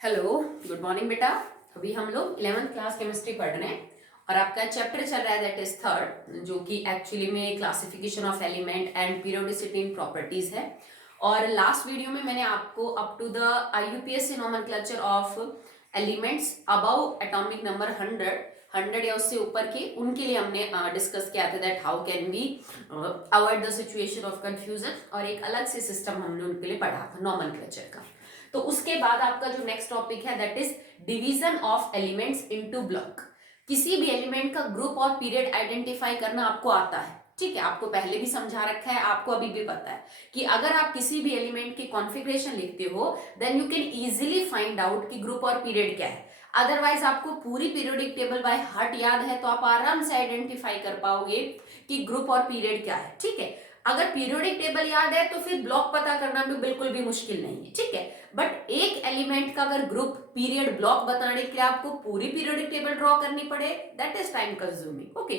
Hello, good morning बेटा। अभी हम लोग 11th क्लास केमिस्ट्री पढ़ रहे हैं और आपका चैप्टर चल रहा है दैट इज थर्ड, जो कि एक्चुअली में classification of element and periodicity in properties है। और लास्ट वीडियो में मैंने आपको up to the IUPAC nomenclature of elements above atomic number 100 या उससे ऊपर के उनके लिए हमने डिस्कस किया था that how can be avoid the situation of confusion, और एक अलग से सिस्टम हमने उनके लिए पढ़ा था नोमेनक्लेचर का। तो उसके बाद आपका जो नेक्स्ट टॉपिक है that is division of elements into block. किसी भी एलिमेंट का ग्रुप और पीरियड आइडेंटिफाई करना आपको आता है, ठीक है। आपको पहले भी समझा रखा है, आपको अभी भी पता है कि अगर आप किसी भी एलिमेंट की कॉन्फ़िगरेशन लिखते हो then you can easily find out कि ग्रुप और पीरियड क्या है। अदरवाइज आपको पूरी पीरियोडिक टेबल बाय हार्ट याद है तो आप आराम से आइडेंटिफाई कर पाओगे कि ग्रुप और पीरियड क्या है, ठीक है। अगर पीरियोडिक टेबल याद है तो फिर ब्लॉक पता करना भी बिल्कुल भी मुश्किल नहीं है, ठीक है। बट एक एलिमेंट का अगर ग्रुप पीरियड ब्लॉक बताने के लिए आपको पूरी पीरियोडिक टेबल ड्रॉ करनी पड़े that is time consuming, okay.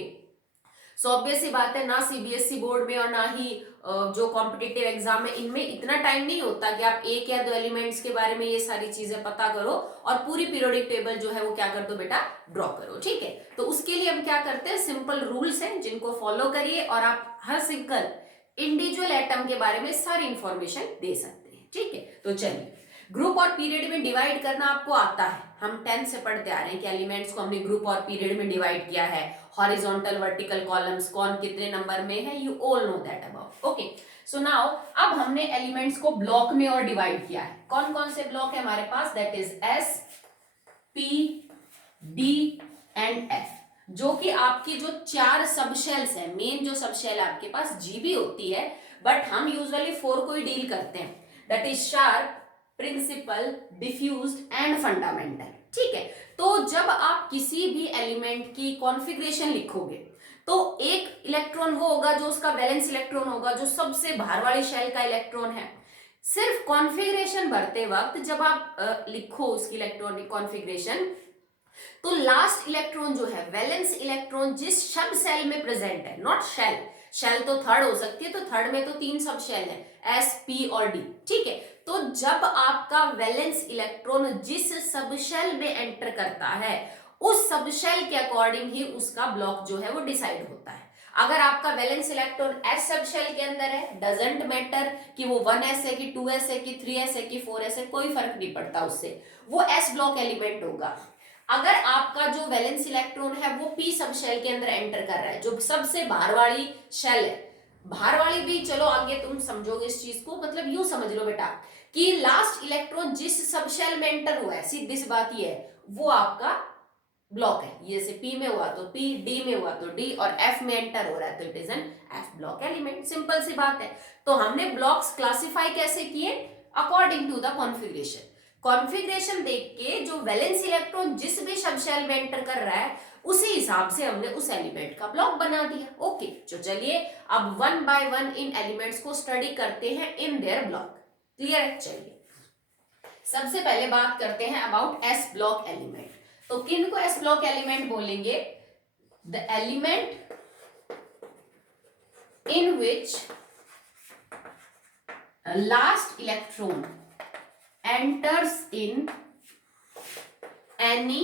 So obvious सी बात है, ना CBSE बोर्ड में और ना ही जो कॉम्पिटिटिव एग्जाम है इनमें इतना टाइम नहीं होता कि आप एक या दो एलिमेंट्स के बारे में ये सारी चीजें पता करो और पूरी पीरियोडिक टेबल जो है वो क्या कर दो बेटा, ड्रॉ करो, ठीक है। तो उसके लिए हम क्या करते हैं, सिंपल रूल्स हैं जिनको फॉलो करिए और आप हर सिंगल इंडिविजुअल एटम के बारे में सारी इंफॉर्मेशन दे सकते हैं, ठीक है। तो चलिए, ग्रुप और पीरियड में डिवाइड करना आपको आता है, हम 10 से पढ़ते आ रहे हैं कि एलिमेंट्स को हमने ग्रुप और पीरियड में डिवाइड किया है, हॉरिजॉन्टल वर्टिकल कॉलम्स कौन कितने नंबर में है, you all know that about, okay. So now अब हमने एलिमेंट्स को ब्लॉक में और डिवाइड किया है। कौन कौन से ब्लॉक है हमारे पास, that is S, P, D and F, जो कि आपकी जो 4 सब शेल्स है, मेन जो सब शेल आपके पास G भी होती है बट हम यूजुअली 4 को ही डील करते हैं, that is sharp, principal, diffused and fundamental, ठीक है। तो जब आप किसी भी एलिमेंट की कॉन्फ़िगरेशन लिखोगे तो एक इलेक्ट्रॉन वो होगा जो उसका वैलेंस इलेक्ट्रॉन होगा, जो सबसे बाहर वाली शेल का इलेक्ट्रॉन है। सिर्फ कॉन्फ़िगरेशन भरते वक्त जब आप लिखो उसकी इलेक्ट्रॉनिक कॉन्फ़िगरेशन, तो लास्ट इलेक्ट्रॉन जो है वैलेंस इलेक्ट्रॉन जिस सब सेल में प्रेजेंट है, नॉट शेल, शेल तो थर्ड हो सकती है, तो थर्ड में तो 3 सब शेल है S, P और D, ठीक है। तो जब आपका वैलेंस इलेक्ट्रॉन जिस सब शेल में एंटर करता है उस सब शेल के अकॉर्डिंग ही उसका ब्लॉक जो है वो डिसाइड होता है। अगर आपका valence electron S subshell के अंदर है, डजंट मैटर कि वो 1s है कि 2s है कि 3s है कि 4s है, कोई फर्क नहीं पड़ता उससे, वो S ब्लॉक एलिमेंट होगा। अगर आपका जो वैलेंस इलेक्ट्रॉन है वो P सब शेल के अंदर एंटर कर रहा है, जो सबसे बाहर वाली शेल है, बाहर वाली भी चलो आगे तुम समझोगे इस चीज को, मतलब यूं समझ लो बेटा कि लास्ट इलेक्ट्रॉन जिस सब शेल में एंटर हुआ है, सीधी सी बात ये है वो आपका ब्लॉक है। ये से P में हुआ तो P, D में हुआ तो D और F में एंटर हो रहा है तो it is an F block element, simple सी बात है। तो हमने ब्लॉक्स क्लासिफाई कैसे किए, according to the configuration. Configuration देख के जो वैलेंस इलेक्ट्रॉन जिस भी सब शेल में एंटर कर रहा है उसी हिसाब से हमने उस एलिमेंट का ब्लॉक बना दिया, ओके। तो चलिए अब one by one in elements को स्टडी करते हैं इन देयर ब्लॉक, क्लियर है। चलिए सबसे पहले बात करते हैं अबाउट S ब्लॉक एलिमेंट। तो किन को S ब्लॉक एलिमेंट बोलेंगे, the element in which last electron enters in any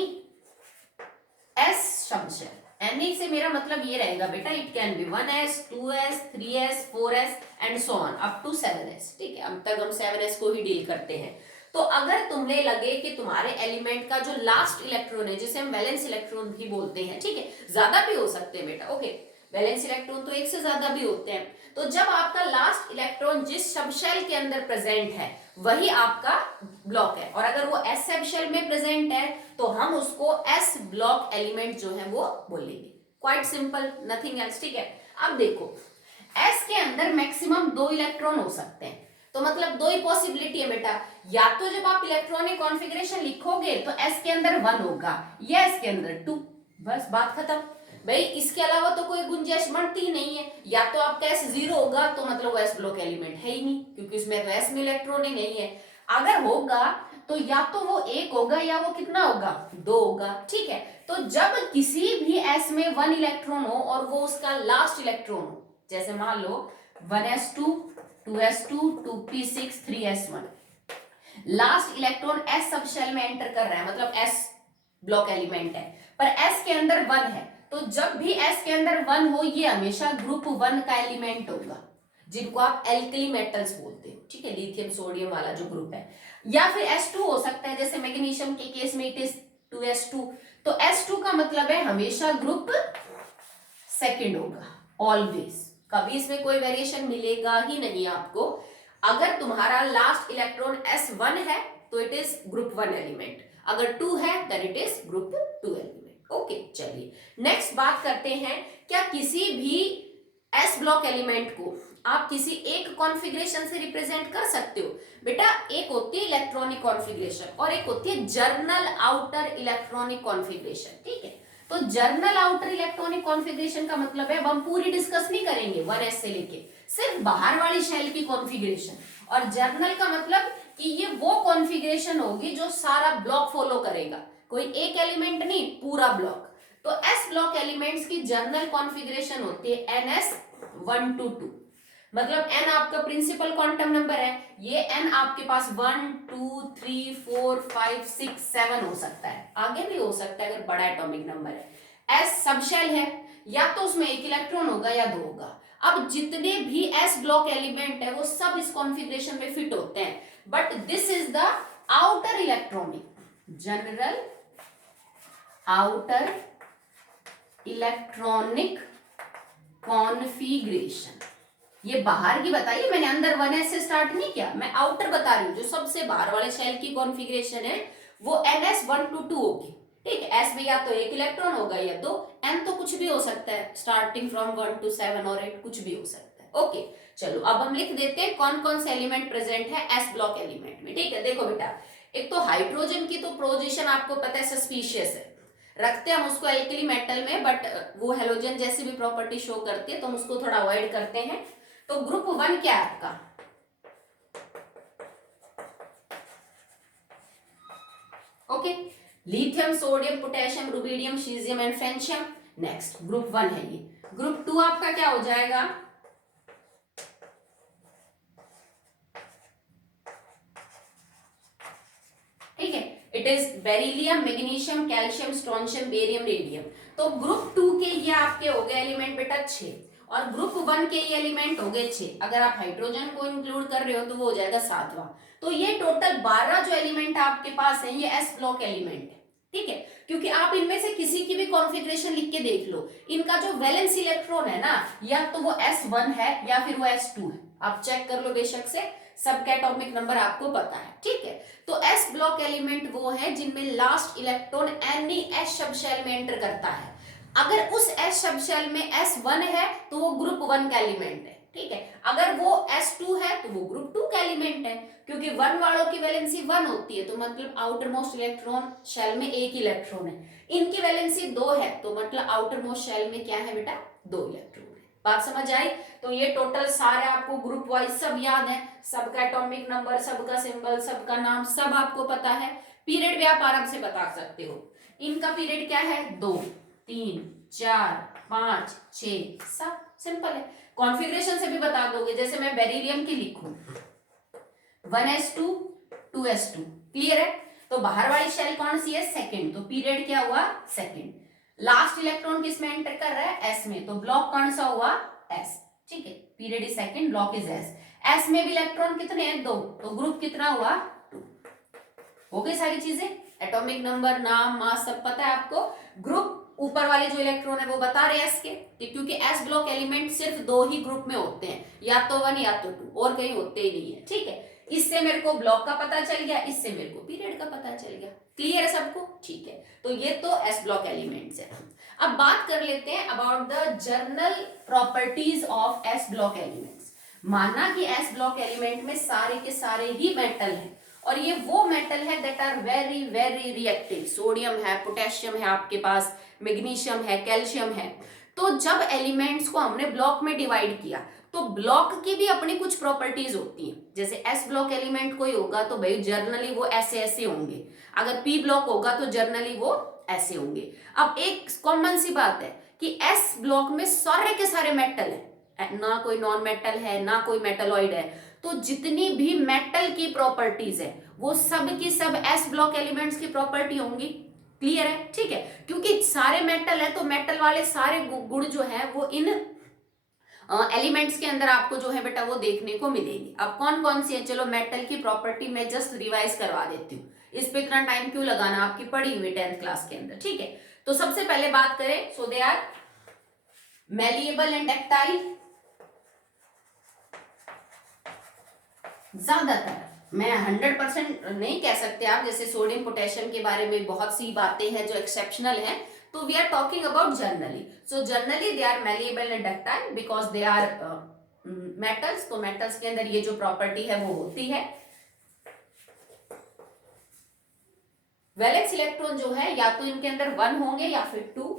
S subshell. any से मेरा मतलब ये रहेगा बेटा, it can be 1s, 2s, 3s, 4s and so on up to 7s, ठीक है। अब तक हम 7s को ही डील करते हैं। तो अगर तुम्हें लगे कि तुम्हारे एलिमेंट का जो लास्ट इलेक्ट्रॉन है, जिसे हम वैलेंस इलेक्ट्रॉन भी बोलते हैं, ठीक है, ज्यादा भी हो सकते हैं बेटा, ओके, वैलेंस इलेक्ट्रॉन तो एक से ज्यादा भी होते हैं। तो जब आपका लास्ट इलेक्ट्रॉन जिस सबशेल के अंदर प्रेजेंट है वही आपका ब्लॉक है, और अगर वो S सबशेल में प्रेजेंट है तो हम उसको S ब्लॉक एलिमेंट जो है वो बोलेंगे। क्वाइट सिंपल, नथिंग एल्स, ठीक है। अब देखो S के अंदर मैक्सिमम 2 इलेक्ट्रॉन हो सकते हैं, तो मतलब 2 ही पॉसिबिलिटी है बेटा, या तो जब आप इलेक्ट्रॉनिक कॉन्फ़िगरेशन लिखोगे तो S के अंदर 1 होगा या S के अंदर 2, बस बात खत्म भाई, इसके अलावा तो कोई गुंजाइश बनती ही नहीं है। या तो आपका S 0 होगा तो मतलब वो S ब्लॉक एलिमेंट है ही नहीं, क्योंकि उसमें तो S में इलेक्ट्रॉन ही नहीं है। अगर होगा तो या तो वो 1 होगा या वो कितना होगा, 2 होगा, ठीक है। तो जब किसी भी S में 1 इलेक्ट्रॉन हो और वो उसका लास्ट इलेक्ट्रॉन हो, जैसे मान लो 1s2, 2s2, 2p6, 3s1, last electron S subshell में एंटर कर रहा है, मतलब एस ब्लॉक एलिमेंट है, पर एस के अंदर 1 है, तो जब भी एस के अंदर 1 हो ये हमेशा ग्रुप 1 का एलिमेंट होगा, जिनको आप एल्कली मेटल्स बोलते हो, ठीक है, लिथियम सोडियम वाला जो ग्रुप है। या फिर S2 हो सकता है, जैसे मैग्नीशियम के केस में इट इज 2s2, तो S2 का मतलब है हमेशा ग्रुप सेकंड होगा, ऑलवेज, कभी इसमें कोई वेरिएशन मिलेगा ही नहीं आपको। अगर तुम्हारा लास्ट इलेक्ट्रॉन S1 है तो इट इज ग्रुप 1 एलिमेंट, अगर 2 है then it is group 2 element. Okay, चलिए नेक्स्ट बात करते हैं, क्या किसी भी एस ब्लॉक एलिमेंट को आप किसी एक कॉन्फ़िगरेशन से रिप्रेजेंट कर सकते हो? बेटा एक होती है इलेक्ट्रॉनिक कॉन्फ़िगरेशन और एक होती है जर्नल आउटर इलेक्ट्रॉनिक कॉन्फ़िगरेशन, ठीक है। तो जर्नल आउटर इलेक्ट्रॉनिक कॉन्फ़िगरेशन का मतलब है, अब हम पूरी डिस्कस नहीं करेंगे 1s से लेके, सिर्फ बाहर वाली शेल की कॉन्फ़िगरेशन, और जर्नल का मतलब कि ये वो कॉन्फ़िगरेशन होगी जो सारा ब्लॉक फॉलो करेगा, कोई एक एलिमेंट नहीं, पूरा ब्लॉक। तो एस ब्लॉक एलिमेंट्स की जर्नल कॉन्फ़िगरेशन होती है NS1 to 2, मतलब n आपका प्रिंसिपल क्वांटम नंबर है, ये n आपके पास 1 2 3 4 5 6 7 हो सकता है, आगे भी हो सकता है अगर बड़ा एटॉमिक नंबर है। s सबशेल है, या तो उसमें एक इलेक्ट्रॉन होगा या 2 होगा। अब जितने भी s ब्लॉक एलिमेंट है वो सब इस कॉन्फ़िगरेशन में फिट होते हैं, but this is the outer electronic general outer electronic configuration. ये बाहर की बताइए, मैंने अंदर 1s से स्टार्ट नहीं किया, मैं आउटर बता रही हूँ, जो सबसे बाहर वाले शेल की कॉन्फ़िगरेशन है वो NS1 to 2 होगी, ठीक है। s में या तो एक इलेक्ट्रॉन होगा या 2, n तो कुछ भी हो सकता है, स्टार्टिंग फ्रॉम 1 to 7 और 8 कुछ भी हो सकता है। ओके, चलो अब हम लिख देते हैं कौन कौन से एलिमेंट प्रेजेंट है एस ब्लॉक एलिमेंट में, ठीक है। देखो बेटा, एक तो हाइड्रोजन की तो पोजीशन आपको पता है सस्पिशियस है, रखते हैं हम उसको एल्कली मेटल में, बट वो हेलोजन जैसी भी प्रॉपर्टी शो करती है तो हम उसको थोड़ा अवॉइड करते हैं। तो ग्रुप 1 क्या है आपका? Okay, lithium sodium potassium rubidium caesium and francium, next group 1 है ये। ग्रुप 2 आपका क्या हो जाएगा? ठीक है, it is beryllium magnesium calcium strontium barium radium. तो ग्रुप 2 के ये आपके हो गए एलिमेंट बेटा 6, और ग्रुप 1 के ये एलिमेंट हो गए 6, अगर आप हाइड्रोजन को इंक्लूड कर रहे हो तो वो हो जाएगा 7वां। तो ये टोटल 12 जो एलिमेंट आपके पास है ये एस ब्लॉक एलिमेंट है, ठीक है। क्योंकि आप इनमें से किसी की भी कॉन्फ़िगरेशन लिख के देख लो, इनका जो वैलेंस इलेक्ट्रॉन है ना, या तो वो S1 है या फिर वो S2 है, आप चेक कर लो बेशक से, सबका एटॉमिक नंबर आपको पता है, ठीक है। तो एस ब्लॉक एलिमेंट वो है जिनमें last electron any S subshell में एंटर करता है, अगर उस एस सब शेल में S1 है तो वो ग्रुप 1 का एलिमेंट है, ठीक है। अगर वो S2 है तो वो ग्रुप 2 का एलिमेंट है, क्योंकि 1 वालों की वैलेंसी 1 होती है, तो मतलब आउटर मोस्ट इलेक्ट्रॉन शेल में एक इलेक्ट्रॉन है, इनकी वैलेंसी 2 है, तो मतलब आउटर मोस्ट शेल में क्या है बेटा? 2 इलेक्ट्रॉन है। बात समझ आई? तो ये टोटल सारे आपको ग्रुप वाइज सब याद है, सबका एटॉमिक नंबर, सबका सिंबल, सबका नाम सब आपको पता है। पीरियड भी आप आराम से बता सकते हो, इनका पीरियड क्या है? 2 3 4 5 6 7, सिंपल है। कॉन्फ़िगरेशन से भी बता दोगे, जैसे मैं बेरिलियम की लिखूं 1s2 2s2, क्लियर है। तो बाहर वाली शेल कौन सी है? सेकंड, तो पीरियड क्या हुआ? सेकंड। लास्ट इलेक्ट्रॉन किस में एंटर कर रहा है? एस में, तो ब्लॉक कौन सा हुआ? एस, ठीक है। Period is second, block is S. S में भी इलेक्ट्रॉन कितने हैं? 2, तो ग्रुप कितना हुआ? 2। हो गई सारी चीजें, एटॉमिक नंबर, नाम, मास सब पता है आपको। ग्रुप ऊपर वाले जो इलेक्ट्रॉन है वो बता रहे हैं एस के, क्योंकि एस ब्लॉक एलिमेंट सिर्फ 2 ही ग्रुप में होते हैं, या तो 1 या तो 2, और कहीं होते ही नहीं है, ठीक है। इससे मेरे को ब्लॉक का पता चल गया, इससे मेरे को पीरियड का पता चल गया, क्लियर है सबको? ठीक है, तो ये तो एस ब्लॉक एलिमेंट्स है। अब बात कर लेते हैं about the general properties of S block elements. माना कि एस ब्लॉक एलिमेंट में सारे के सारे ही मेटल हैं, और ये वो मेटल है that are very very reactive, sodium है, पोटेशियम है आपके पास, मैग्नीशियम है, कैल्शियम है। तो जब एलिमेंट्स को हमने ब्लॉक में डिवाइड किया तो ब्लॉक की भी अपनी कुछ प्रॉपर्टीज होती हैं, जैसे एस ब्लॉक एलिमेंट कोई होगा तो भाई जर्नली वो ऐसे ऐसे होंगे, अगर पी ब्लॉक होगा तो जर्नली वो ऐसे होंगे। अब एक कॉमन सी बात है कि एस ब्लॉक में सारे के सारे मेटल है, ना कोई नॉन मेटल है ना कोई मेटलॉइड है, तो जितनी भी मेटल की प्रॉपर्टीज है वो सब की सब एस ब्लॉक एलिमेंट्स की प्रॉपर्टी होंगी। क्लियर है? ठीक है, क्योंकि सारे मेटल है तो मेटल वाले सारे गुण जो है वो इन एलिमेंट्स के अंदर आपको जो है बेटा वो देखने को मिलेगी। अब कौन कौन सी है, चलो मेटल की प्रॉपर्टी मैं जस्ट रिवाइज करवा देती हूँ, इस पे इतना टाइम क्यों लगाना, आपकी पढ़ी हुई 10th क्लास के अंदर। ठीक है, तो सबसे पहले बात करें, so they are malleable and ductile. ज्यादातर मैं 100% नहीं कह सकते आप, जैसे सोडियम पोटेशियम के बारे में बहुत सी बातें हैं जो एक्सेप्शनल हैं, तो we are talking about generally. So generally they are malleable and ductile because they are metals. तो मेटल्स के अंदर ये जो प्रॉपर्टी है वो होती है। वैलेंस इलेक्ट्रॉन जो है या तो इनके अंदर 1 होंगे या फिर 2।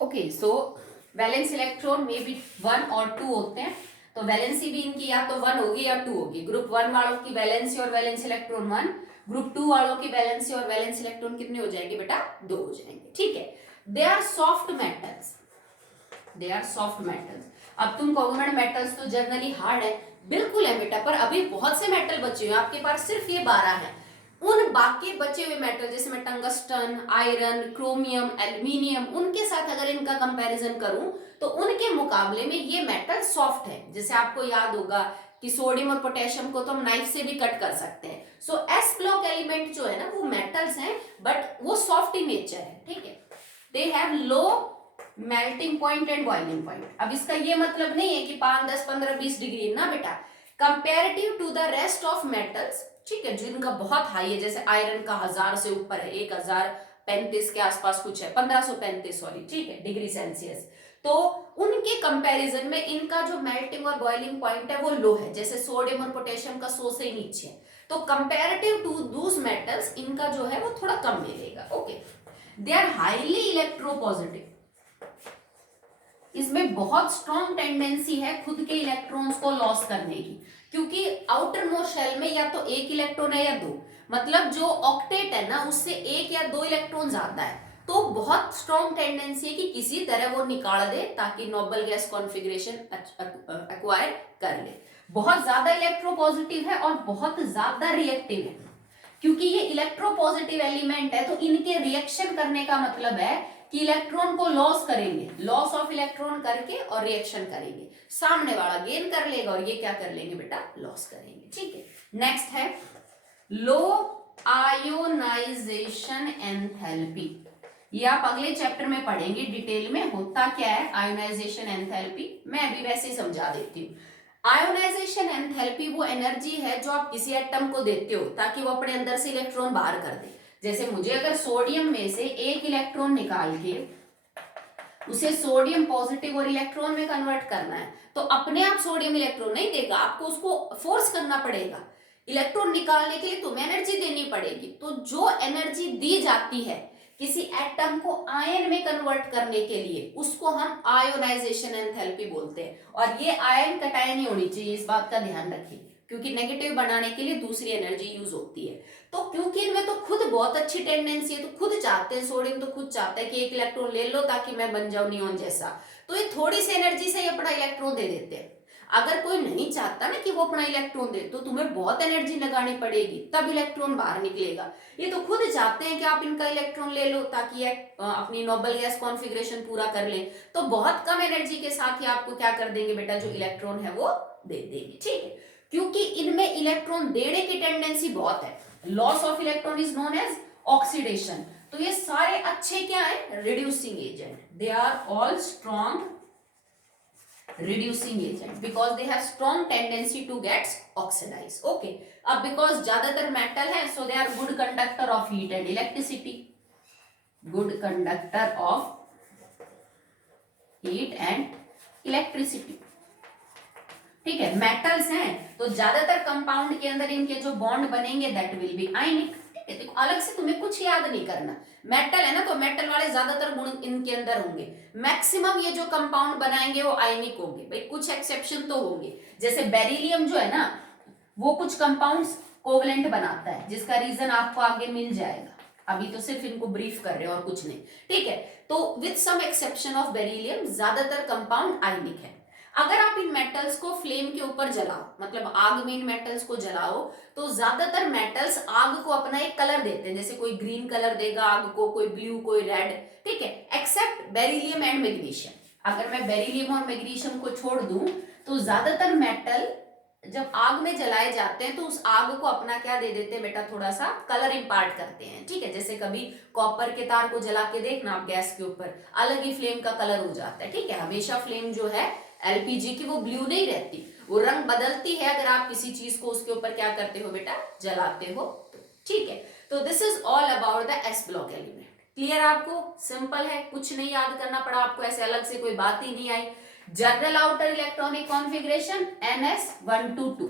ओके, सो वैलेंस इलेक्ट्रॉन में भी 1 और 2 होते हैं, तो वैलेंसी भी इनकी या तो 1 होगी या 2 होगी। ग्रुप 1 वालों की वैलेंसी और वैलेंस इलेक्ट्रॉन 1, ग्रुप 2 वालों की वैलेंसी और वैलेंस इलेक्ट्रॉन कितने हो जाएंगे बेटा, 2 हो जाएंगे। ठीक है, they are soft metals, they are soft metals. अब तुम कहोगे मैडम मेटल्स तो जनरली हार्ड है, बिल्कुल है बेटा, पर अभी बहुत से मेटल बचे हुए हैं, आपके पास सिर्फ ये 12 है। उन बाकी बचे हुए मेटल जैसे मैं टंगस्टन, आयरन, क्रोमियम, एल्यूमिनियम, उनके साथ अगर इनका कंपैरिजन करूं तो उनके मुकाबले में ये मेटल सॉफ्ट है। जैसे आपको याद होगा कि सोडियम और पोटेशियम को तो हम नाइफ से भी कट कर सकते हैं। सो एस ब्लॉक एलिमेंट जो है ना वो मेटल्स हैं, बट वो सॉफ्ट इन नेचर है। ठीक है, they have low melting point and boiling point. अब इसका ये मतलब नहीं है कि 5, 10, 15, 20 डिग्री ना बेटा, comparative to the rest of metals. ठीक है, जिनका बहुत हाई है, जैसे आयरन का 1000 से ऊपर है, 1035 के आसपास कुछ है, 1535 सॉरी, ठीक है, डिग्री सेल्सियस। तो उनके कंपैरिजन में इनका जो मेल्टिंग और बॉइलिंग पॉइंट है वो लो है, जैसे सोडियम और पोटेशियम का 100 से नीचे है। तो कंपेरेटिव टू दूस मेटल्स इनका जो है वो थोड़ा कम मिलेगा। Okay, they are highly electropositive. इसमें बहुत स्ट्रॉन्ग टेंडेंसी है खुद के इलेक्ट्रॉन्स को लॉस करने की, क्योंकि आउटर मोस्ट शेल में या तो एक इलेक्ट्रॉन है या 2, मतलब जो ऑक्टेट है ना उससे 1 या 2 इलेक्ट्रॉन ज्यादा है, तो बहुत स्ट्रॉन्ग टेंडेंसी है कि किसी तरह वो निकाल दे ताकि नोबल गैस कॉन्फ़िगरेशन एक्वायर कर ले। बहुत ज्यादा इलेक्ट्रोपॉजिटिव है और बहुत ज्यादा रिएक्टिव है, क्योंकि ये इलेक्ट्रोपॉजिटिव एलिमेंट है तो इनके रिएक्शन करने का मतलब है कि इलेक्ट्रॉन को लॉस करेंगे, लॉस ऑफ इलेक्ट्रॉन करके और रिएक्शन करेंगे, सामने वाला गेन कर लेगा और ये क्या कर लेंगे बेटा, लॉस करेंगे। ठीक है, नेक्स्ट है लो आयोनाइजेशन एंथैल्पी। ये आप अगले चैप्टर में पढ़ेंगे डिटेल में, होता क्या है आयोनाइजेशन एंथैल्पी, मैं अभी वैसे ही समझा देती हूँ। आयोनाइजेशन एंथैल्पी वो एनर्जी है जो आप किसी एटम को देते हो ताकि वो अपने अंदर से इलेक्ट्रॉन बाहर कर दे। जैसे मुझे अगर सोडियम में से एक इलेक्ट्रॉन निकाल के उसे सोडियम पॉजिटिव और इलेक्ट्रॉन में कन्वर्ट करना है, तो अपने आप सोडियम इलेक्ट्रॉन नहीं देगा, आपको उसको फोर्स करना पड़ेगा। इलेक्ट्रॉन निकालने के लिए तुम्हें एनर्जी देनी पड़ेगी। तो जो एनर्जी दी जाती है किसी एटम को आयन में कन्वर्ट करने के लिए, उसको हम आयोनाइजेशन एंथैल्पी बोलते हैं। और ये आयन कटायन नहीं होनी चाहिए, इस बात का ध्यान रखिए, क्योंकि नेगेटिव बनाने के लिए दूसरी एनर्जी यूज होती है। तो क्योंकि इनमें तो खुद बहुत अच्छी टेंडेंसी है, तो खुद चाहते हैं, सोडियम तो खुद चाहता है कि एक इलेक्ट्रॉन ले लो ताकि मैं बन जाऊं नियॉन जैसा, तो ये थोड़ी सी एनर्जी से ही अपना इलेक्ट्रॉन दे देते हैं। अगर कोई नहीं चाहता ना कि वो अपना इलेक्ट्रॉन दे, तो तुम्हें बहुत एनर्जी लगानी पड़ेगी तब इलेक्ट्रॉन बाहर निकलेगा। ये तो खुद चाहते हैं कि आप इनका इलेक्ट्रॉन ले लो ताकि ये अपनी नोबल गैस कॉन्फ़िगरेशन पूरा कर ले, तो बहुत कम एनर्जी के साथ ही आपको क्या कर देंगे बेटा, जो इलेक्ट्रॉन है वो दे देंगे। ठीक है, क्योंकि इनमें इलेक्ट्रॉन देने की टेंडेंसी बहुत है। Loss of electron is known as oxidation. तो ये सारे अच्छे क्या है, reducing agent, they are all strong reducing agent because they have strong tendency to get oxidized. Okay, अब because ज्यादातर मेटल है, so they are good conductor of heat and electricity, good conductor of heat and electricity. ठीक है, metals हैं तो ज्यादातर compound के अंदर इनके जो बॉन्ड बनेंगे दैट विल बी आयनिक। ठीक है, देखो अलग से तुम्हें कुछ याद नहीं करना, मेटल है ना तो मेटल वाले ज्यादातर गुण इनके अंदर होंगे, मैक्सिमम ये जो कंपाउंड बनाएंगे वो आयनिक होंगे। भाई कुछ एक्सेप्शन तो होंगे, जैसे बेरिलियम जो है ना वो कुछ कंपाउंड्स कोवलेंट बनाता है, जिसका रीजन आपको आगे मिल जाएगा, अभी तो सिर्फ इनको ब्रीफ कर रहे हो और कुछ नहीं। ठीक है, तो with some exception of beryllium ज्यादातर कंपाउंड आयनिक है। अगर आप इन मेटल्स को फ्लेम के ऊपर जलाओ, मतलब आग में इन मेटल्स को जलाओ, तो ज्यादातर मेटल्स आग को अपना एक कलर देते हैं, जैसे कोई ग्रीन कलर देगा आग को, कोई ब्लू, कोई रेड, ठीक है, एक्सेप्ट बेरिलियम एंड मैग्नीशियम। अगर मैं बेरिलियम और मैग्नीशियम को छोड़ दूं तो ज्यादातर मेटल जब आग में जलाए जाते हैं तो उस आग को अपना क्या दे देते हैं बेटा, थोड़ा सा कलर इंपार्ट करते हैं, ठीक है। जैसे कभी कॉपर के तार को जला के देखना आप गैस के ऊपर, अलग ही फ्लेम का कलर हो जाता है, ठीक है। हमेशा फ्लेम जो है एलपीजी की वो ब्लू नहीं रहती, वो रंग बदलती है अगर आप किसी चीज को उसके ऊपर क्या करते हो बेटा, जलाते हो, ठीक है। तो this is all about the S block element. Clear आपको? सिंपल है, कुछ नहीं याद करना पड़ा आपको, ऐसे अलग से कोई बात ही नहीं आई। General outer electronic configuration NS122,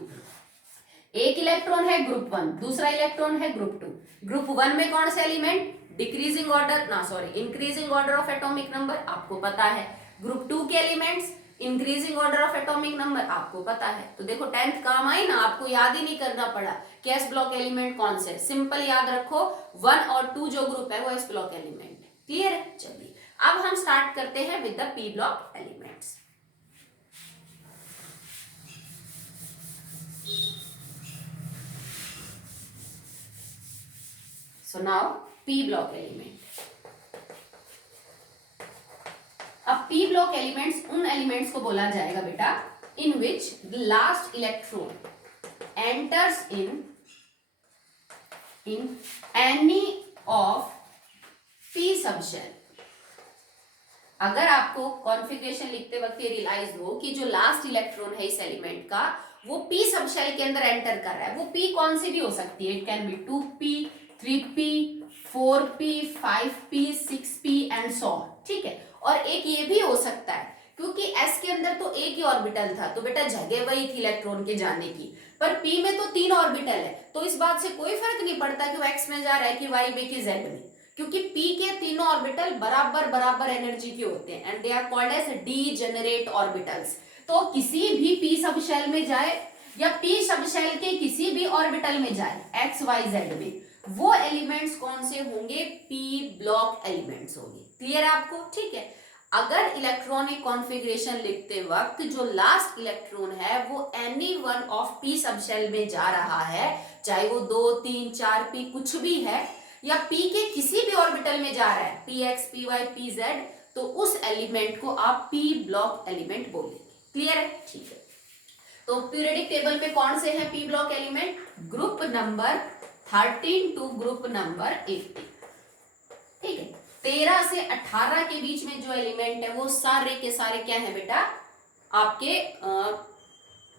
एक इलेक्ट्रॉन है ग्रुप 1, दूसरा इलेक्ट्रॉन है ग्रुप 2। ग्रुप 1 में कौन से एलिमेंट, डिक्रीजिंग ऑर्डर ना sorry increasing order of atomic number, आपको पता है। ग्रुप 2 के elements increasing order of atomic number, आपको पता है। तो देखो 10th काम आई ना, आपको याद ही नहीं करना पड़ा कि एस ब्लॉक एलिमेंट कौन से, सिंपल याद रखो 1 और 2 जो ग्रुप है वो एस ब्लॉक एलिमेंट है। क्लियर है? चलिए अब हम स्टार्ट करते हैं with the P block elements. So now p block element. अब p block elements उन elements को बोला जाएगा बेटा in which the last electron enters in any of p subshell। अगर आपको कॉन्फ़िगरेशन लिखते वक्त ये रियलाइज हो कि जो लास्ट इलेक्ट्रॉन है इस एलिमेंट का वो p सबशेल के अंदर एंटर कर रहा है, वो p कौन सी भी हो सकती है, it can B 2p 3p 4p 5p 6p and so on, ठीक है। और एक ये भी हो सकता है क्योंकि s के अंदर तो एक ही ऑर्बिटल था, तो बेटा जगह वही थी इलेक्ट्रॉन के जाने की, पर p में तो 3 ऑर्बिटल है, तो इस बात से कोई फर्क नहीं पड़ता कि वो x में जा रहा है कि y में कि z में, क्योंकि p के तीनों ऑर्बिटल बराबर बराबर एनर्जी के होते हैं and they are called as degenerate orbitals. तो किसी भी p सब शेल में जाए या p सब शेल के किसी भी ऑर्बिटल में जाए x y z में, वो एलिमेंट्स कौन से होंगे, p ब्लॉक एलिमेंट्स होंगे। क्लियर है आपको? ठीक है। अगर इलेक्ट्रॉनिक कॉन्फ़िगरेशन लिखते वक्त जो लास्ट इलेक्ट्रॉन है वो any one of p subshell में जा रहा है, चाहे वो 2 3 4 p कुछ भी है, या p के किसी भी ऑर्बिटल में जा रहा है, px py pz, तो उस एलिमेंट को आप p ब्लॉक एलिमेंट बोलेंगे। क्लियर है? ठीक है। तो पीरियोडिक टेबल में कौन से हैं p block element, group number 13 to group number 18, ठीक है। 13 से 18 के बीच में जो एलिमेंट है वो सारे के सारे क्या है बेटा, आपके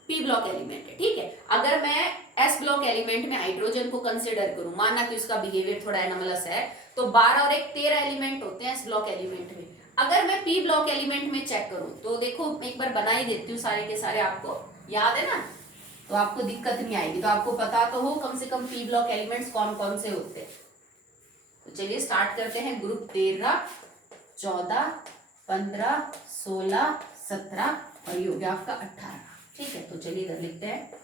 p ब्लॉक एलिमेंट है, ठीक है। अगर मैं s ब्लॉक एलिमेंट में हाइड्रोजन को कंसीडर करूं, माना कि उसका बिहेवियर थोड़ा एनोमलस है, तो 12 और 1 13 एलिमेंट होते हैं s ब्लॉक एलिमेंट में। अगर मैं p ब्लॉक एलिमेंट में चेक करूं तो देखो एक बार बना ही देती हूँ, सारे के सारे आपको याद है ना, तो आपको दिक्कत नहीं आएगी, तो आपको पता तो हो कम से कम p ब्लॉक एलिमेंट्स कौन कौन से होते हैं। तो चलिए स्टार्ट करते हैं। ग्रुप 13 14 15 16 17 और ये हो गया आपका 18, ठीक है। तो चलिए इधर लिखते हैं।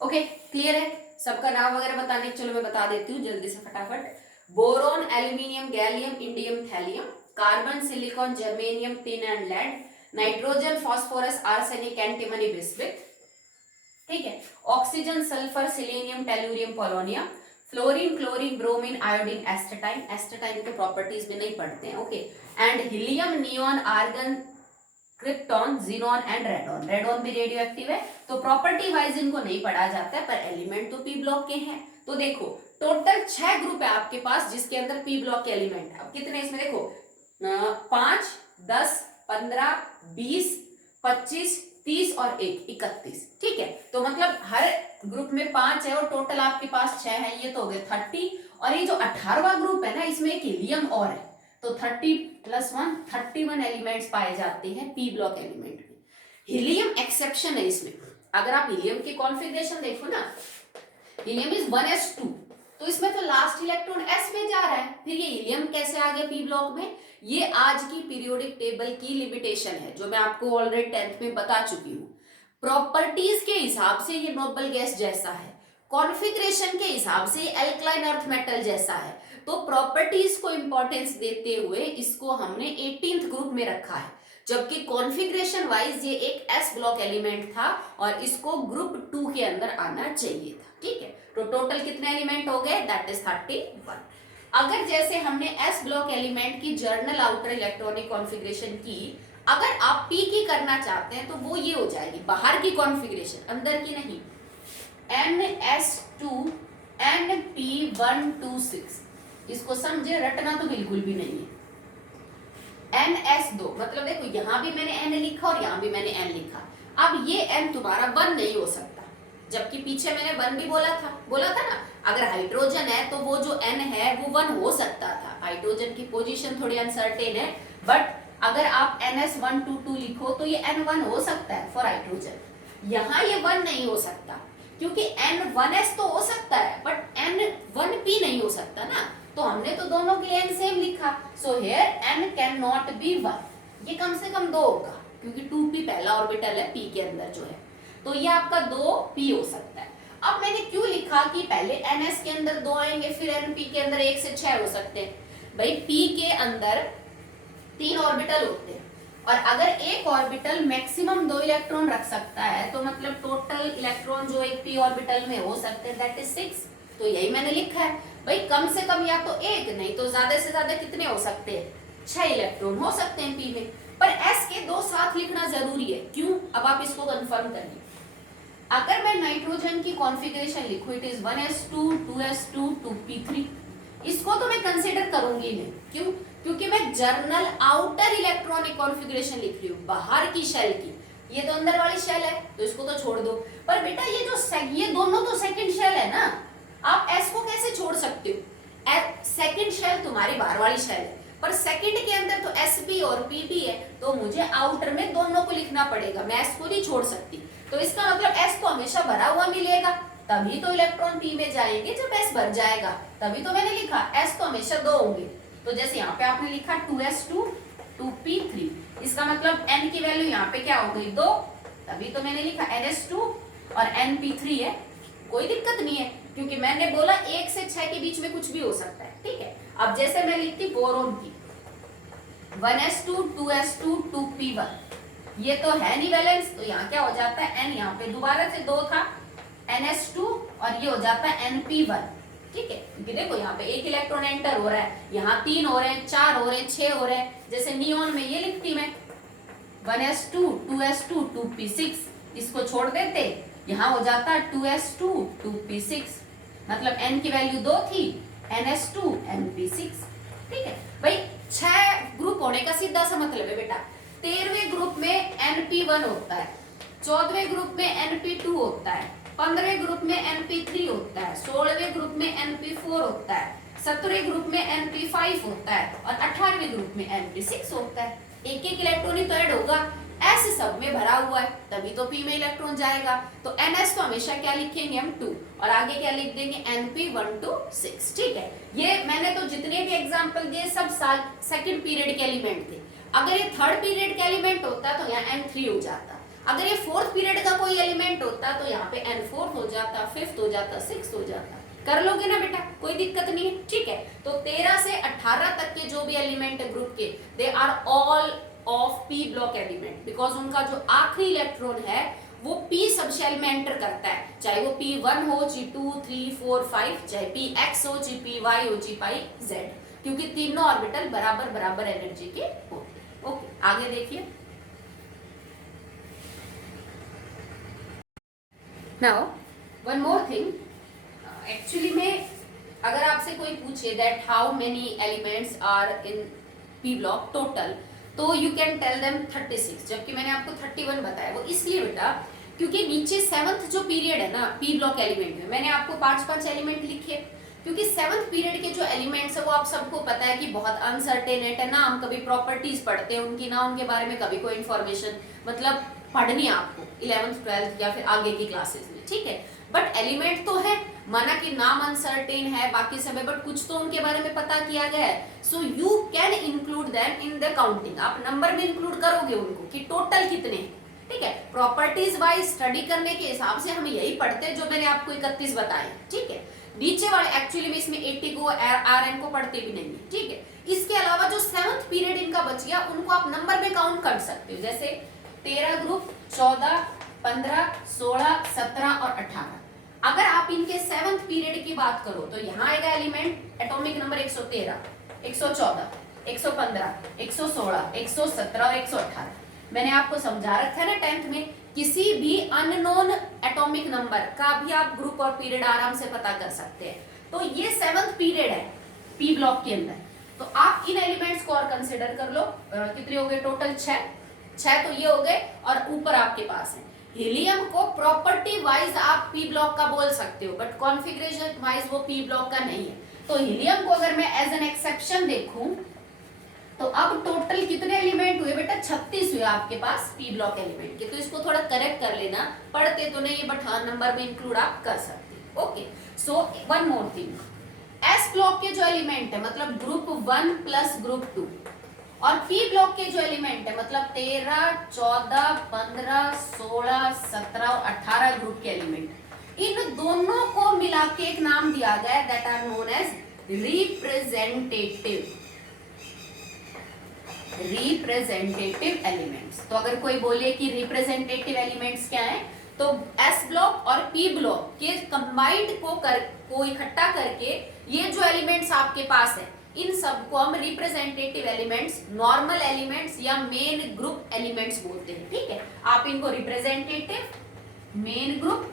ओके क्लियर है? सबका नाम वगैरह बताने, चलो मैं बता देती हूँ जल्दी से फटाफट। Boron, aluminium, gallium, indium, thallium, carbon, silicon, germanium, tin and lead, nitrogen, phosphorus, arsenic, antimony, bismuth, ठीक है। Oxygen, sulphur, selenium, tellurium, polonium, fluorine, chlorine, bromine, iodine, astatine, astatine के प्रॉपर्टीज भी नहीं पढ़ते हैं, okay. And helium, neon, argon, krypton, xenon and radon. Radon भी radioactive है, तो प्रॉपर्टी वाइज इनको नहीं पढ़ा जाता है, पर एलिमेंट तो p ब्लॉक के हैं। तो देखो टोटल 6 ग्रुप है आपके पास जिसके अंदर p ब्लॉक के एलिमेंट है। अब कितने इसमें देखो 5 10 15 20 25 30 और 1 31, ठीक है। तो मतलब हर ग्रुप में 5 है और टोटल आपके पास 6 है, ये तो हो गए 30। और ये जो 18वां ग्रुप है ना, इसमें एक हीलियम और है, तो 30 + 1 31 एलिमेंट्स पाए जाते हैं p ब्लॉक एलिमेंट में। हीलियम एक्सेप्शन है इसमें। अगर आप हीलियम की कॉन्फ़िगरेशन देखो ना, हीलियम इज 1s2, तो इसमें तो लास्ट इलेक्ट्रॉन s में जा रहा है, फिर ये हीलियम कैसे आ गया p ब्लॉक में? ये आज की पीरियोडिक टेबल की लिमिटेशन है जो मैं आपको ऑलरेडी 10th में बता चुकी हूँ। प्रॉपर्टीज के हिसाब से ये नोबल गैस जैसा है, कॉन्फ़िगरेशन के हिसाब से एल्कलाइन अर्थ मेटल जैसा है, तो प्रॉपर्टीज को इंपॉर्टेंस देते हुए इसको हमने 18th ग्रुप में रखा है, जबकि कॉन्फ़िगरेशन वाइज ये एक s ब्लॉक एलिमेंट था और इसको ग्रुप 2 के अंदर आना चाहिए था। ठीक है, तो टोटल कितने एलिमेंट हो गए? That is 31। अगर जैसे हमने एस ब्लॉक एलिमेंट की जर्नल आउटर इलेक्ट्रॉनिक कॉन्फ़िगरेशन की, अगर आप पी की करना चाहते हैं तो वो ये हो जाएगी, बाहर की कॉन्फ़िगरेशन, अंदर की नहीं, NS2 NP126। इसको समझे, रटना तो बिल्कुल भी नहीं है। NS2 मतलब देखो यहां भी मैंने N लिखा और यहां भी मैंने N लिखा। अब ये N तुम्हारा 1 नहीं हो सकता, जबकि पीछे मैंने 1 भी बोला था ना, अगर हाइड्रोजन है तो वो जो N है वो 1 हो सकता था। हाइड्रोजन की पोजीशन थोड़ी अनसर्टेन है, बट अगर आप NS122 लिखो तो ये N1 हो सकता है फॉर हाइड्रोजन। यहाँ ये 1 नहीं हो सकता क्योंकि N1s तो हो सकता है बट N1p नहीं हो सकता ना, तो हमने तो दोनों के लिए N सेम लिखा, so here N can not be 1। ये कम से कम 2 होगा क्योंकि 2p पहला ऑर्बिटल है p के अंदर जो है, तो ये आपका 2p हो सकता है। अब मैंने क्यों लिखा कि पहले ns के अंदर 2 आएंगे फिर np के अंदर 1 से 6 हो सकते हैं? भाई p के अंदर 3 ऑर्बिटल होते हैं और अगर एक ऑर्बिटल मैक्सिमम 2 इलेक्ट्रॉन रख सकता है तो मतलब टोटल इलेक्ट्रॉन जो एक p ऑर्बिटल में हो सकते हैं दैट इज 6। तो यही मैंने लिखा है भाई, कम से कम या तो 1 नहीं तो ज्यादा से ज्यादा कितने हो सकते हैं? 6 इलेक्ट्रॉन हो सकते हैं p में, पर s के 2 साथ लिखना जरूरी है। क्यों? अब आप इसको कंफर्म करिए। अगर मैं नाइट्रोजन की कॉन्फ़िगरेशन लिखूं, it is 1s2 2s2 2p3, इसको तो मैं कंसीडर करूंगी नहीं। क्यों? क्योंकि मैं जर्नल आउटर इलेक्ट्रॉनिक कॉन्फ़िगरेशन लिख रही हूँ, बाहर की शेल की। ये तो अंदर वाली शेल है तो इसको तो छोड़ दो, पर बेटा ये दोनों तो सेकंड शेल है ना, आप s को कैसे छोड़ सकते हो? सेकंड शेल तुम्हारी बाहर वाली शेल है, पर सेकंड के अंदर तो sp और pp है, तो मुझे आउटर में दोनों को लिखना पड़ेगा, मैं s को नहीं छोड़ सकती। तो इसका मतलब s तो हमेशा भरा हुआ मिलेगा, तभी तो इलेक्ट्रॉन p में जाएंगे जब s भर जाएगा, तभी तो मैंने लिखा s तो हमेशा 2 होंगे। तो जैसे यहाँ पे आपने लिखा 2s2 2p3, इसका मतलब n की वैल्यू यहाँ पे क्या हो गई? 2, तभी तो मैंने लिखा ns2 और np3 है। कोई दिक्कत नहीं है क्योंकि मैंने बोला 1 से 6 के बीच में कुछ भी हो सकता है। ठीक है, अब जैसे मैं लिखती बोरोन की 1s2 2s2 2p1, ये तो है नहीं बैलेंस, तो यहाँ क्या हो जाता है? n यहाँ पे दोबारा से 2 था ns2 और ये हो जाता है np1। ठीक है, क्योंकि देखो यहाँ पे 1 इलेक्ट्रॉन एंटर हो रहा है, यहाँ 3 हो रहे हैं, 4 हो रहे हैं, 6 हो रहे हैं। जैसे नियोन में ये लिखती मैं 1s2 2s2 2p6, इसको छोड़ देते, यहाँ हो जाता 2s2 2p6, मतलब n की वैल्यू 2 थी, ns2 np6। ठीक है भाई, 6 ग्रुप होने का सीधा सा मतलब है बेटा, 13वें ग्रुप में np1 होता है, 14वें ग्रुप में np2 होता है, 15वें ग्रुप में np3 होता है, 16वें ग्रुप में np4 होता है, 17वें ग्रुप में np5 होता है और 18वें ग्रुप में np6 होता है। एक एक इलेक्ट्रॉन ही तो ऐड होगा, s सब में भरा हुआ है तभी तो p में इलेक्ट्रॉन जाएगा, तो ns तो हमेशा क्या लिखेंगे हम? 2, और आगे क्या लिख देंगे? np1 to 6। ठीक है, ये मैंने तो जितने भी एग्जांपल दिए सब सेकंड पीरियड के एलिमेंट थे। अगर ये थर्ड पीरियड का एलिमेंट होता तो यहाँ n3 हो जाता, अगर ये फोर्थ पीरियड का कोई एलिमेंट होता तो यहाँ पे n4 हो जाता, 5th हो जाता, 6th हो जाता। कर लोगे ना बेटा, कोई दिक्कत नहीं है। ठीक है, तो 13 से 18 तक के जो भी एलिमेंट है ग्रुप के, they are all of p block element, because उनका जो आखिरी इलेक्ट्रॉन है वो p सबशेल में एंटर करता है, चाहे वो p1 हो, g2 3 4 5, चाहे px हो, gpy हो, gpz, क्योंकि तीनों ऑर्बिटल बराबर बराबर एनर्जी के होते हैं। ओके, आगे देखिए। Now one more thing, actually में अगर आपसे कोई पूछे that how many elements are in p block total, तो यू कैन टेल देम 36, जबकि मैंने आपको 31 बताया। वो इसलिए बेटा क्योंकि नीचे 7th जो पीरियड है ना p ब्लॉक एलिमेंट में, मैंने आपको 5-5 एलिमेंट लिखे, क्योंकि 7th पीरियड के जो एलिमेंट्स है वो आप सबको पता है कि बहुत अनसर्टेनेट है ना, हम कभी प्रॉपर्टीज पढ़ते हैं उनकी ना, उनके बारे में कभी कोई इन्फॉर्मेशन, मतलब पढ़नी है आपको 11th 12th या फिर आगे की क्लासेस में, ठीक है। बट एलिमेंट तो है, माना कि नाम अनसर्टेन है, बाकी सब है, बट कुछ तो उनके बारे में पता किया गया है। So you can include them in the counting, आप नंबर में इंक्लूड करोगे उनको कि टोटल कितने हैं, ठीक है। प्रॉपर्टीज वाइज स्टडी करने के हिसाब से हम यही पढ़ते हैं जो मैंने आपको 31 बताए, ठीक है। नीचे वाले एक्चुअली में इसमें 80 को RN को पढ़ते भी नहीं है, ठीक है। इसके अलावा जो 7th पीरियड इनका बच गया उनको आप नंबर में काउंट कर सकते हो, जैसे 13 ग्रुप, 14, 15, 16, 17 और 18। अगर आप इनके 7th पीरियड की बात करो तो यहाँ आएगा एलिमेंट एटॉमिक नंबर 113, 114, 115, 116, 117 और 118। मैंने आपको समझा रखा है ना 10th में, किसी भी अननोन एटॉमिक नंबर का भी आप ग्रुप और पीरियड आराम से पता कर सकते हैं। तो ये 7th पीरियड है पी ब्लॉक के अंदर, तो आप इन एलिमेंट्स को और कंसिडर कर लो। कितने हो गए टोटल? 6 तो ये हो गए, और ऊपर आपके पास है हीलियम को प्रॉपर्टी वाइज आप पी ब्लॉक का बोल सकते हो, बट कॉन्फ़िगरेशन वाइज वो पी ब्लॉक का नहीं है। तो हीलियम को अगर मैं एज एन एक्सेप्शन देखूं तो अब टोटल कितने एलिमेंट हुए बेटा? 36 हुए आपके पास पी ब्लॉक एलिमेंट के। तो इसको थोड़ा करेक्ट कर लेना, पढ़ते तो नहीं बट हाँ नंबर में इंक्लूड आप कर सकते हो। Okay, so one more thing, S block के जो एलिमेंट है मतलब ग्रुप 1 प्लस ग्रुप 2, और पी ब्लॉक के जो एलिमेंट है मतलब 13, 14, 15, 16, 17 और 18 ग्रुप के एलिमेंट, इन दोनों को मिला के एक नाम दिया गया है that are known as representative elements. तो अगर कोई बोले कि रिप्रेजेंटेटिव एलिमेंट्स क्या है, तो एस ब्लॉक और पी ब्लॉक के कंबाइंड को इकट्ठा करके ये जो एलिमेंट्स आपके पास है इन सबको हम रिप्रेजेंटेटिव एलिमेंट्स, नॉर्मल एलिमेंट्स या मेन ग्रुप एलिमेंट्स बोलते हैं, ठीक है। आप इनको रिप्रेजेंटेटिव, मेन ग्रुप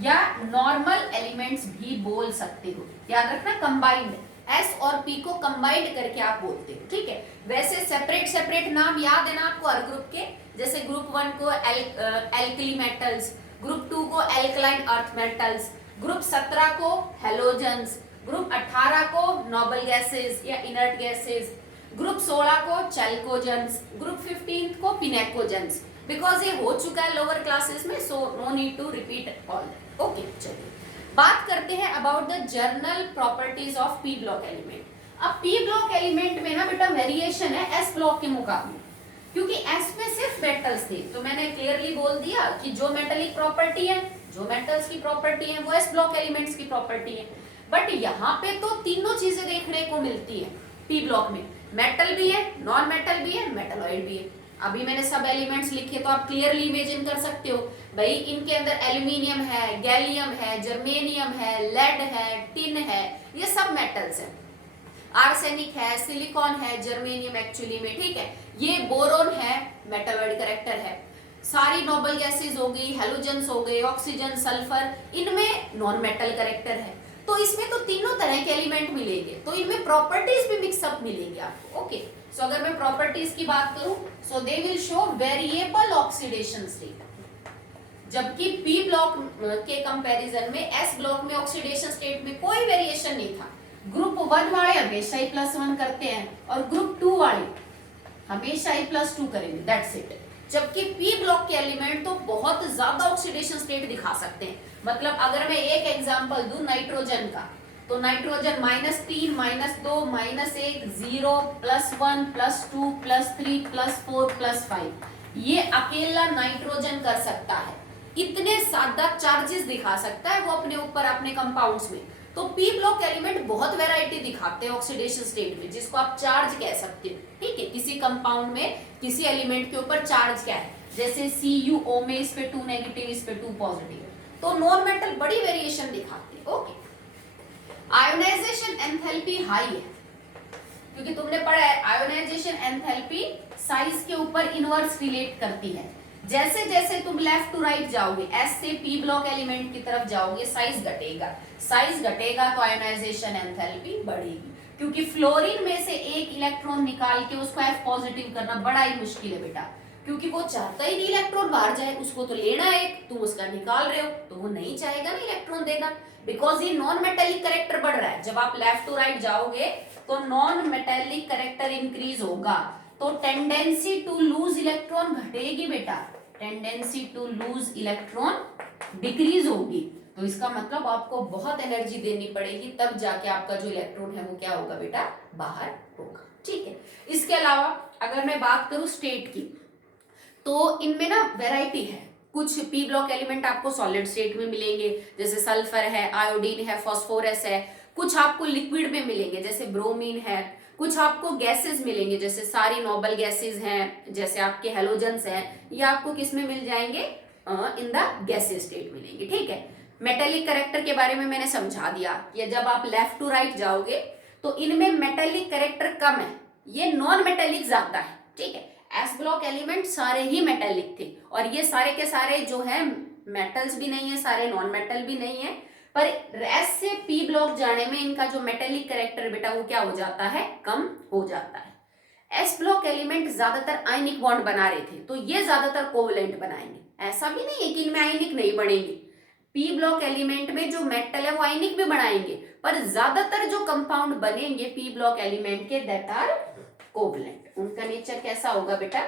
या नॉर्मल एलिमेंट्स भी बोल सकते हो। याद रखना कंबाइंड, एस और पी को कंबाइंड करके आप बोलते हो, ठीक है। वैसे सेपरेट नाम याद है ना आपको हर ग्रुप के, जैसे ग्रुप 1 को एल्कली मेटल्स, ग्रुप 2 को एल्कलाइन अर्थ मेटल्स, ग्रुप 17 को हेलोजन्स, ग्रुप 18 को नोबल गैसेस या इनर्ट गैसेस, ग्रुप 16 को चैल्कोजेंस, ग्रुप 15 को पिनेकोजेंस। बिकॉज ये हो चुका है लोअर क्लासेस में, so no need to repeat all that. Okay, चलिए बात करते हैं about the general properties of P block element. अब पी ब्लॉक एलिमेंट में ना बेटा वेरिएशन है एस ब्लॉक के मुकाबले, क्योंकि एस में सिर्फ मेटल्स थे, तो मैंने क्लियरली बोल दिया कि जो मेटलिक प्रॉपर्टी है, जो मेटल्स की प्रॉपर्टी है वो एस ब्लॉक एलिमेंट्स की प्रॉपर्टी है। बट यहाँ पे तो तीनों चीजें देखने को मिलती है पी ब्लॉक में, मेटल भी है, नॉन मेटल भी है, मेटलॉइड भी है। अभी मैंने सब एलिमेंट्स लिखे तो आप क्लियरली इमेजिन कर सकते हो भाई इनके अंदर एल्यूमिनियम है, गैलियम है, जर्मेनियम है, लेड है, टिन है, ये सब मेटल्स हैं। आर्सेनिक है, सिलिकॉन है, जर्मेनियम एक्चुअली में, ठीक है। ये बोरोन है, मेटलॉइड कैरेक्टर है। सारी नोबल गैसेस हो गई, हेलोजन्स हो गए, ऑक्सीजन, सल्फर, इनमें नॉन मेटल कैरेक्टर है। तो इसमें तो तीनों तरह के एलिमेंट मिलेंगे, तो इनमें प्रॉपर्टीज भी मिक्सअप मिलेंगे आपको। ओके, सो अगर मैं प्रॉपर्टीज की बात करूं, so they will show variable oxidation state, जबकि पी ब्लॉक के कंपैरिजन में एस ब्लॉक में ऑक्सीडेशन स्टेट में कोई वेरिएशन नहीं था। ग्रुप 1 वाले हमेशा ही +1 करते हैं और ग्रुप 2 वाले हमेशा ही +2 करेंगे, दैट्स इट। जबकि पी ब्लॉक के एलिमेंट तो बहुत ज्यादा ऑक्सीडेशन स्टेट दिखा सकते हैं। मतलब अगर मैं एक एग्जांपल दूं नाइट्रोजन का, तो नाइट्रोजन -3, -2, -1, 0, +1, +2, +3, +4, +5, ये अकेला नाइट्रोजन कर सकता है। इतने ज्यादा चार्जेस दिखा सकता है वो अपने ऊपर, अपने कंपाउंड्स में। तो पी ब्लॉक एलिमेंट बहुत वैरायटी दिखाते हैं ऑक्सीडेशन स्टेट में, जिसको आप चार्ज कह सकते हो, ठीक है। किसी कंपाउंड में किसी एलिमेंट के ऊपर चार्ज क्या है, जैसे CuO में इस पे 2 नेगेटिव, इस पे 2 पॉजिटिव, तो नॉन मेटल बड़ी वेरिएशन दिखाते हैं। ओके, आयोनाइजेशन एंथैल्पी हाई है, क्योंकि तुमने पढ़ा है आयोनाइजेशन एंथैल्पी साइज के ऊपर इनवर्स रिलेट करती है। जैसे जैसे तुम लेफ्ट टू राइट जाओगे, एस से पी ब्लॉक एलिमेंट की तरफ जाओगे, साइज घटेगा, साइज घटेगा तो आयोनाइजेशन एंथैल्पी बढ़ेगी, क्योंकि फ्लोरीन में से एक इलेक्ट्रॉन निकाल के उसको F पॉजिटिव करना बड़ा ही मुश्किल है बेटा, क्योंकि वो चाहता ही नहीं इलेक्ट्रॉन बाहर जाए, उसको तो लेना है, तुम उसका निकाल रहे हो तो वो नहीं चाहेगा ना इलेक्ट्रॉन देना, बिकॉज ये नॉन मेटेलिक कैरेक्टर बढ़ रहा है। जब आप लेफ्ट टू राइट जाओगे तो नॉन मेटेलिक कैरेक्टर इंक्रीज होगा, तो टेंडेंसी टू लूज इलेक्ट्रॉन घटेगी बेटा, tendency to lose electron decrease होगी। तो इसका मतलब आपको बहुत एनर्जी देनी पड़ेगी, तब जाके आपका जो इलेक्ट्रॉन है वो क्या होगा बेटा, बाहर होगा। ठीक है, इसके अलावा अगर मैं बात करूं स्टेट की, तो इनमें ना वैरायटी है। कुछ पी ब्लॉक एलिमेंट आपको सॉलिड स्टेट में मिलेंगे, जैसे सल्फर है, आयोडीन है, फास्फोरस है। कुछ आपको लिक्विड में मिलेंगे, जैसे ब्रोमीन है। कुछ आपको गैसेस मिलेंगे, जैसे सारी नोबल गैसेस हैं, जैसे आपके हेलोजेंस हैं, ये आपको किस में मिल जाएंगे, इन द गैसेस स्टेट मिलेंगे। ठीक है, मेटेलिक कैरेक्टर के बारे में मैंने समझा दिया कि जब आप लेफ्ट टू राइट जाओगे तो इनमें मेटेलिक कैरेक्टर कम है, ये नॉन मेटेलिक ज्यादा है। ठीक है, एस ब्लॉक एलिमेंट सारे ही मेटेलिक थे, और ये सारे के सारे जो है मेटल्स भी नहीं है, सारे नॉन मेटल भी नहीं है, पर एस से पी ब्लॉक जाने में इनका जो मेटेलिक कैरेक्टर बेटा वो क्या हो जाता है, कम हो जाता है। एस ब्लॉक एलिमेंट ज्यादातर आयनिक बॉन्ड बना रहे थे, तो ये ज्यादातर कोवलेंट बनाएंगे। ऐसा भी नहीं है कि इनमें आयनिक नहीं बनेंगे, पी ब्लॉक एलिमेंट में जो मेटल है वो आयनिक भी बनाएंगे, पर ज्यादातर जो कंपाउंड बनेंगे पी ब्लॉक एलिमेंट के दैट आर कोवलेंट। उनका नेचर कैसा होगा बेटा,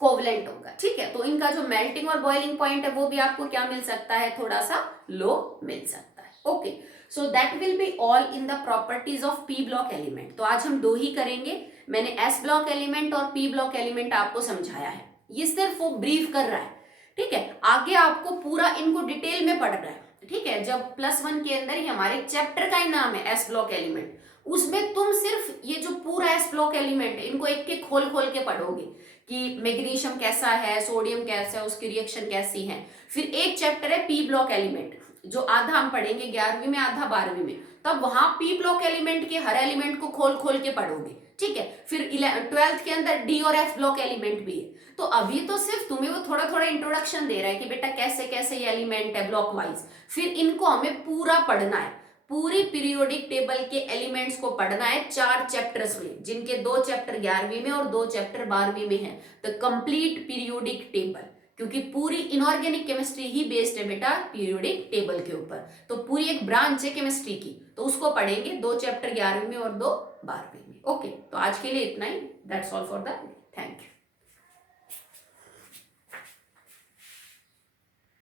कोवलेंट होगा। ठीक है, तो इनका जो मेल्टिंग और बॉइलिंग पॉइंट है वो भी आपको क्या मिल सकता है, थोड़ा सा लो मिल सकता है। Okay, so that will be all in the properties of P block element. तो आज हम दो ही करेंगे, मैंने एस ब्लॉक एलिमेंट और पी ब्लॉक एलिमेंट आपको समझाया है, ये सिर्फ वो ब्रीफ कर रहा है। ठीक है, आगे आपको पूरा इनको डिटेल में पढ़ना है। ठीक है, जब +1 के अंदर ही हमारे चैप्टर का ही नाम है एस ब्लॉक एलिमेंट, उसमें तुम सिर्फ ये जो पूरा एस ब्लॉक एलिमेंट है इनको एक एक खोल खोल के पढ़ोगे कि मैग्नीशियम कैसा है, सोडियम कैसा है, उसकी रिएक्शन कैसी है। फिर एक चैप्टर है पी ब्लॉक एलिमेंट, जो आधा हम पढ़ेंगे 11वीं में, आधा 12वीं में, तब वहां पी ब्लॉक एलिमेंट के हर एलिमेंट को खोल खोल के पढ़ोगे। ठीक है, फिर 12th के अंदर डी और एफ ब्लॉक एलिमेंट भी है। तो अभी तो सिर्फ तुम्हें वो थोड़ा थोड़ा इंट्रोडक्शन दे रहा है कि बेटा कैसे कैसे ये एलिमेंट है ब्लॉक वाइज, फिर इनको हमें पूरा पढ़ना है, पूरी पीरियोडिक टेबल के एलिमेंट्स को पढ़ना है 4 चैप्टर्स में, जिनके 2 चैप्टर 11वीं में और 2 चैप्टर 12वीं में है। तो कंप्लीट पीरियोडिक टेबल, क्योंकि पूरी इनऑर्गेनिक केमिस्ट्री ही बेस्ड है बेटा पीरियोडिक टेबल के ऊपर, तो पूरी एक ब्रांच है केमिस्ट्री की, तो उसको पढ़ेंगे 2 चैप्टर 11वीं में और 2 12वीं में। ओके, तो आज के लिए इतना ही, that's all for the, thank you.